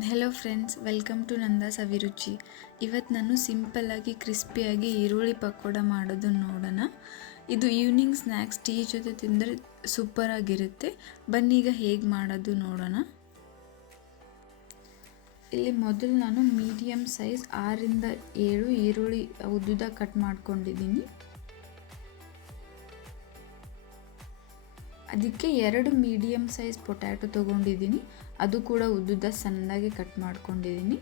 Hello friends, welcome to ನಂದಾಸ್ ಅಭಿರುಚಿ. ಇವತ್ತು ನಾನು ಸಿಂಪಲ್ಲಾಗಿ ಕ್ರಿಸ್ಪಿಯಾಗಿ ಈರುಳ್ಳಿ ಪಕೋಡ ಮಾಡೋದು ನೋಡೋಣ. ಇದು ಈವ್ನಿಂಗ್ ಸ್ನ್ಯಾಕ್ಸ್ ಟೀ ಜೊತೆ ತಿಂದರೆ ಸೂಪರಾಗಿರುತ್ತೆ. ಬನ್ನಿ ಈಗ ಹೇಗೆ ಮಾಡೋದು ನೋಡೋಣ. ಇಲ್ಲಿ ಮೊದಲು ನಾನು ಮೀಡಿಯಮ್ ಸೈಜ್ 6ರಿಂದ 7 ಈರುಳ್ಳಿ ಉದ್ದುದ ಕಟ್ ಮಾಡ್ಕೊಂಡಿದ್ದೀನಿ. ಅದಕ್ಕೆ 2 ಮೀಡಿಯಮ್ ಸೈಜ್ ಪೊಟ್ಯಾಟೊ ತೊಗೊಂಡಿದ್ದೀನಿ. ಅದು ಕೂಡ ಉದ್ದುದ ಸಣ್ಣದಾಗಿ ಕಟ್ ಮಾಡ್ಕೊಂಡಿದ್ದೀನಿ.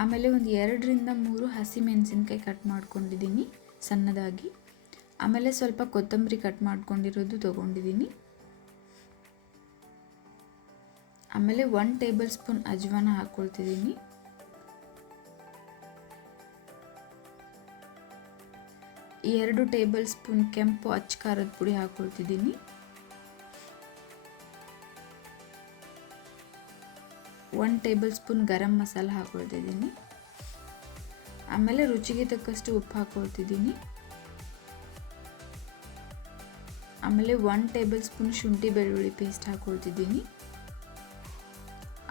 ಆಮೇಲೆ ಒಂದು 2ರಿಂದ 3 ಹಸಿಮೆಣಸಿನ್ಕಾಯಿ ಕಟ್ ಮಾಡ್ಕೊಂಡಿದ್ದೀನಿ ಸಣ್ಣದಾಗಿ. ಆಮೇಲೆ ಸ್ವಲ್ಪ ಕೊತ್ತಂಬರಿ ಕಟ್ ಮಾಡ್ಕೊಂಡಿರೋದು ತೊಗೊಂಡಿದ್ದೀನಿ. ಆಮೇಲೆ 1 ಟೇಬಲ್ ಸ್ಪೂನ್ ಅಜ್ವಾನ ಹಾಕ್ಕೊಳ್ತಿದ್ದೀನಿ. 2 ಟೇಬಲ್ ಸ್ಪೂನ್ ಕೆಂಪು ಅಚ್ಚ ಖಾರದ ಪುಡಿ ಹಾಕ್ಕೊಳ್ತಿದ್ದೀನಿ. 1 ಟೇಬಲ್ ಸ್ಪೂನ್ ಗರಂ ಮಸಾಲ ಹಾಕ್ಕೊಳ್ತಿದ್ದೀನಿ. ಆಮೇಲೆ ರುಚಿಗೆ ತಕ್ಕಷ್ಟು ಉಪ್ಪು ಹಾಕ್ಕೊಳ್ತಿದ್ದೀನಿ. ಆಮೇಲೆ 1 ಟೇಬಲ್ ಸ್ಪೂನ್ ಶುಂಠಿ ಬೆಳ್ಳುಳ್ಳಿ ಪೇಸ್ಟ್ ಹಾಕ್ಕೊಳ್ತಿದ್ದೀನಿ.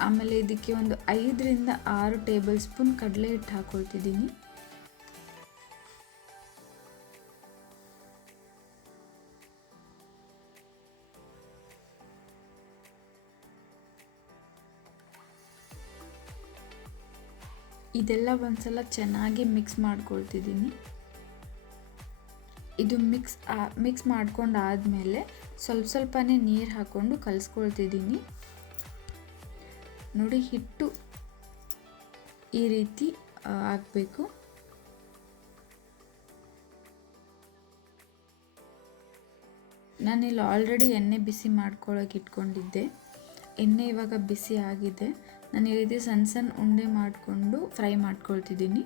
ಆಮೇಲೆ ಇದಕ್ಕೆ ಒಂದು 5ರಿಂದ 6 ಟೇಬಲ್ ಸ್ಪೂನ್ ಕಡಲೆ ಹಿಟ್ಟು ಹಾಕ್ಕೊಳ್ತಿದ್ದೀನಿ. ಇದೆಲ್ಲ ಒಂದ್ಸಲ ಚೆನ್ನಾಗಿ ಮಿಕ್ಸ್ ಮಾಡ್ಕೊಳ್ತಿದ್ದೀನಿ. ಇದು ಮಿಕ್ಸ್ ಮಾಡ್ಕೊಂಡಾದಮೇಲೆ ಸ್ವಲ್ಪನೇ ನೀರು ಹಾಕ್ಕೊಂಡು ಕಲಿಸ್ಕೊಳ್ತಿದ್ದೀನಿ. ನೋಡಿ, ಹಿಟ್ಟು ಈ ರೀತಿ ಆಗಬೇಕು. ನಾನಿಲ್ಲಿ ಆಲ್ರೆಡಿ ಎಣ್ಣೆ ಬಿಸಿ ಮಾಡ್ಕೊಳ್ಳೋಕೆ ಇಟ್ಕೊಂಡಿದ್ದೆ. ಎಣ್ಣೆ ಇವಾಗ ಬಿಸಿ ಆಗಿದೆ. ನಾನು ಈ ರೀತಿ ಸಣ್ಣ ಉಂಡೆ ಮಾಡಿಕೊಂಡು ಫ್ರೈ ಮಾಡ್ಕೊಳ್ತಿದ್ದೀನಿ.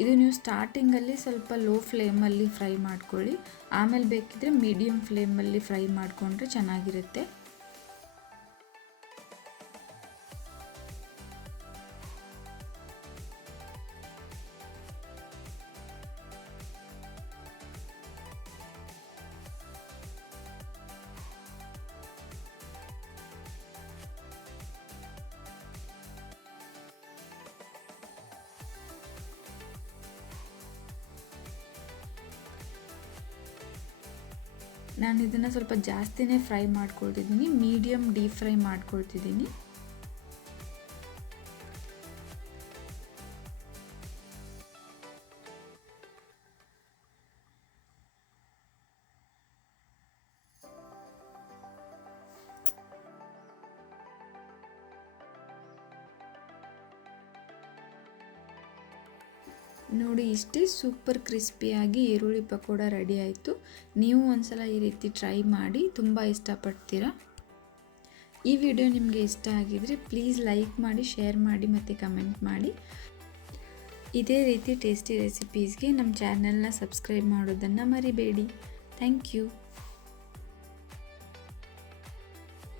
ಇದು ನೀವು ಸ್ಟಾರ್ಟಿಂಗಲ್ಲಿ ಸ್ವಲ್ಪ ಲೋ ಫ್ಲೇಮಲ್ಲಿ ಫ್ರೈ ಮಾಡ್ಕೊಳ್ಳಿ. ಆಮೇಲೆ ಬೇಕಿದ್ರೆ ಮೀಡಿಯಮ್ ಫ್ಲೇಮಲ್ಲಿ ಫ್ರೈ ಮಾಡಿಕೊಂಡ್ರೆ ಚೆನ್ನಾಗಿರುತ್ತೆ. ನಾನು ಇದನ್ನು ಸ್ವಲ್ಪ ಜಾಸ್ತಿನೇ ಫ್ರೈ ಮಾಡ್ಕೊಳ್ತಿದ್ದೀನಿ. ಮೀಡಿಯಮ್ ಡೀಪ್ ಫ್ರೈ ಮಾಡ್ಕೊಳ್ತಿದ್ದೀನಿ. ನೋಡಿ, ಇಷ್ಟೇ ಸೂಪರ್ ಕ್ರಿಸ್ಪಿಯಾಗಿ ಈರುಳ್ಳಿ ಪಕೋಡ ರೆಡಿ ಆಯಿತು. ನೀವು ಒಂದ್ಸಲ ಈ ರೀತಿ ಟ್ರೈ ಮಾಡಿ, ತುಂಬ ಇಷ್ಟಪಡ್ತೀರಾ. ಈ ವಿಡಿಯೋ ನಿಮಗೆ ಇಷ್ಟ ಆಗಿದರೆ ಪ್ಲೀಸ್ ಲೈಕ್ ಮಾಡಿ, ಶೇರ್ ಮಾಡಿ ಮತ್ತು ಕಮೆಂಟ್ ಮಾಡಿ. ಇದೇ ರೀತಿ ಟೇಸ್ಟಿ ರೆಸಿಪೀಸ್ಗೆ ನಮ್ಮ ಚಾನಲ್ನ ಸಬ್ಸ್ಕ್ರೈಬ್ ಮಾಡೋದನ್ನು ಮರಿಬೇಡಿ. Thank you.